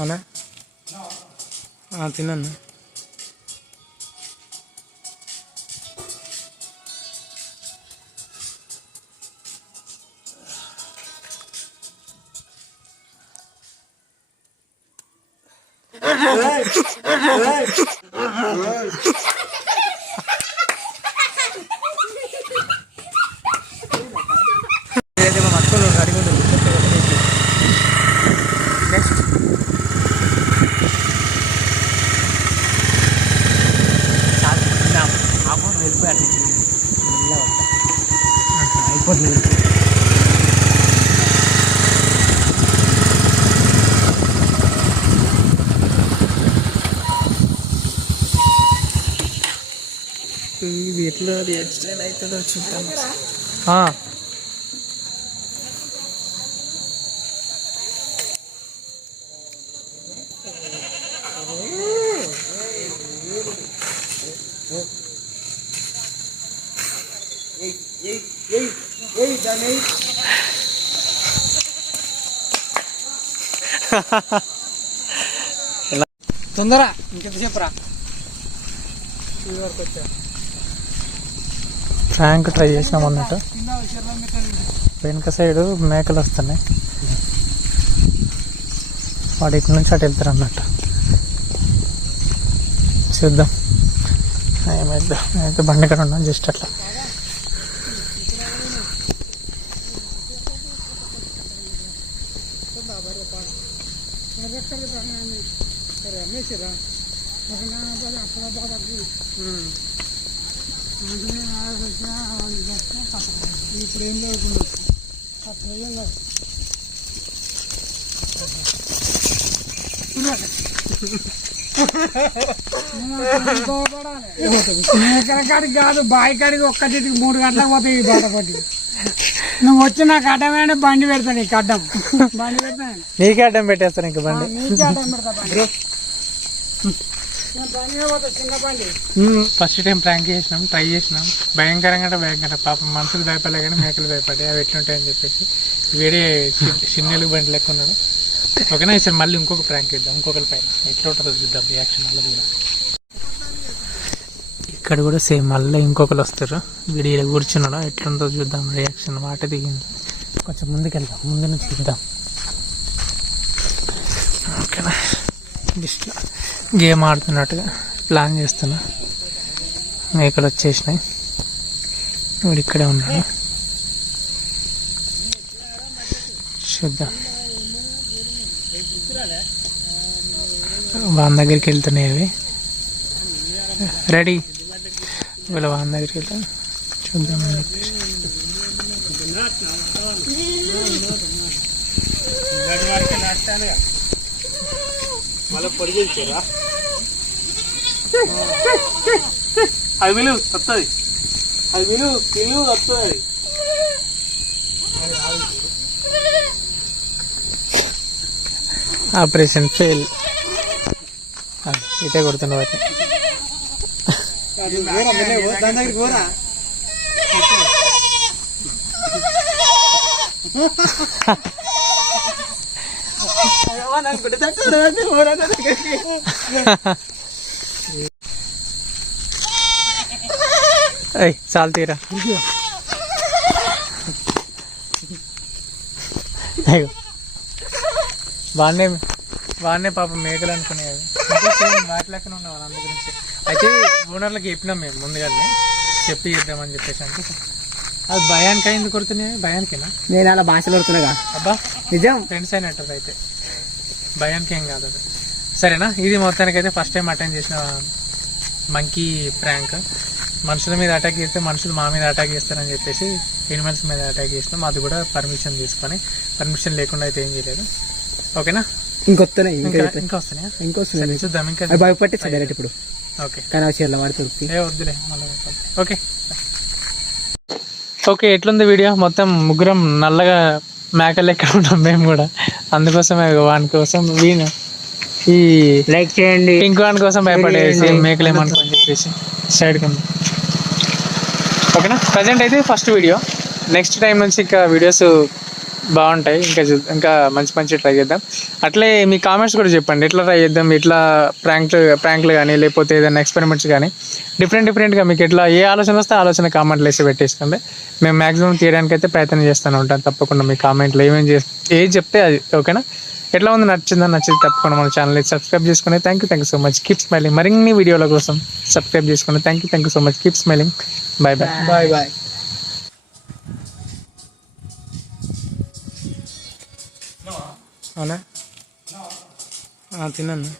అవునా తిన్నాను. అయిపోతుంది. ఇది ఎట్లా రియాక్షన్ అవుతుందో చూద్దాం. తొందర ఇంకెంతసేపు రా. ఫ్రాంక్ ట్రై చేసినాం అన్నట్టు. వెనుక సైడ్ మేకలు వస్తున్నాయి, వాడు ఇటు నుంచి అటు వెళ్తారు అన్నట్టు. చూద్దాం ఏమైద్దాం. అయితే బండి కాడ ఉన్నాం జస్ట్ అట్లా. కాడికి కాదు, బావి కాడికి ఒక్క చెట్టుకి 3 గంటలకు పోతాయి ఈ బాటపట్టి. నువ్వు వచ్చి నాకు అడ్డం అంటే బండి పెడతాను. నీకు అడ్డం బండి పెడతాను, నీకే అడ్డం పెట్టేస్తాను. ఇంక బండి నీకే అడ్డం పెడతా. ఫస్ట్ టైం ప్రాంక్ చేసినాం, ట్రై చేసినాం. భయంకరంగా అంటే భయంకరంగా. పాపం మనుషులు భయపడలే కానీ మేకలు భయపడ్డాయి. అవి ఎట్లుంటాయని చెప్పేసి వేరే చిన్నెలుగు బండి లెక్క ఉన్నాడు. ఓకేనా, ఈసారి మళ్ళీ ఇంకొక ప్రాంక్ ఇద్దాం. ఇంకొకరి పైన ఎట్లా ఉంటుందో చూద్దాం రియాక్షన్. వాళ్ళది కూడా ఇక్కడ కూడా సేమ్ మళ్ళీ ఇంకొకరు వస్తారు. వీడియో కూర్చున్నాడు, ఎట్లుందో చూద్దాం రియాక్షన్. వాటి దిగింది. కొంచెం ముందుకెళ్దాం, ముందు నుంచి చూద్దాం. ఓకేనా, జస్ట్ గేమ్ ఆడుతున్నట్టుగా ప్లాన్ చేస్తున్నా. మేకలు వచ్చేసినాయి, వీడు ఇక్కడే ఉన్నాడు. చూద్దాం. వాన్ దగ్గరికి వెళ్తున్నాయి అవి. రెడీ, వీళ్ళ వాన్ దగ్గరికి వెళ్తా చూద్దాం అని చెప్పేసి. అది విలువ వస్తుంది, అది విలువ వస్తుంది. Operation fail. ఇటే కొడుతున్నా వాటిని. చాలు తీరా. వాడినే పాపం మేకలు అనుకునేవి. వాటి లెక్కన ఉన్నాం అందు గురించి. అయితే ఓనర్లకు చెప్పినాం మేము ముందుగానే, చెప్పి చేద్దామని చెప్పేసి. అంటే అది భయానికి అయింది కొడుతున్నాయి. భయానికేనా? నేను అలా భాషలు కొడుతున్నాగా. అబ్బా నిజం, ఫ్రెండ్స్ అయినట్టు. అయితే భయానికి ఏం కాదు అది. సరేనా, ఇది మొత్తానికి అయితే ఫస్ట్ టైం అటెండ్ చేసిన మంకీ ప్రాంక్. మనుషుల మీద అటాక్ చేస్తే మనుషులు మా మీద అటాక్ చేస్తారని చెప్పేసి ఎనిమల్స్ మీద అటాక్ చేసినాం. అది కూడా పర్మిషన్ తీసుకొని. పర్మిషన్ లేకుండా అయితే ఏం చేయలేదు. ఓకేనా, ఇంకొస్తున్నాయి. చూద్దాం. ఇంకా భయపట్టించా డైరెక్ట్ ఇప్పుడు. ఓకే, కానీ చీరలో వాడి వద్దులే మళ్ళీ. ఓకే ఓకే, ఎట్లుంది వీడియో? మొత్తం ముగ్గురం నల్లగా మేకలు ఎక్కడ ఉన్నాం మేము కూడా. అందుకోసమే వాని కోసం వీను ఈ లైక్ చేయండి. పింక్ వాన్ కోసం భయపడేసి మేకలు ఏమనుకోని చెప్పేసి సైడ్కి ఉంది. ఓకేనా, ప్రజెంట్ అయితే ఫస్ట్ వీడియో. నెక్స్ట్ టైం నుంచి ఇంకా వీడియోస్ బాగుంటాయి. ఇంకా మంచి మంచి ట్రై చేద్దాం. అట్లే మీ కామెంట్స్ కూడా చెప్పండి, ఎట్లా ట్రై చేద్దాం, ఇట్లా ప్రాంక్లు కానీ లేకపోతే ఏదైనా ఎక్స్పెరిమెంట్స్ కానీ డిఫరెంట్గా మీకు ఎట్లా ఏ ఆలోచన వస్తే ఆలోచన కామెంట్లు వేసి పెట్టేసుకోండి. మేము మ్యాక్సిమం తీయడానికి అయితే ప్రయత్నం చేస్తూనే ఉంటాం. తప్పకుండా మీ కామెంట్లు ఏది చెప్తే అది ఓకేనా. ఎట్లా ఉంది, నచ్చింది తప్పకుండా మన ఛానల్ని సబ్స్క్రైబ్ చేసుకుని thank you so much. Keep smiling. మరిన్ని వీడియోల కోసం సబ్స్క్రైబ్ చేసుకుని thank you so much. Keep smiling. Bye bye. అవునా తిన్నాను.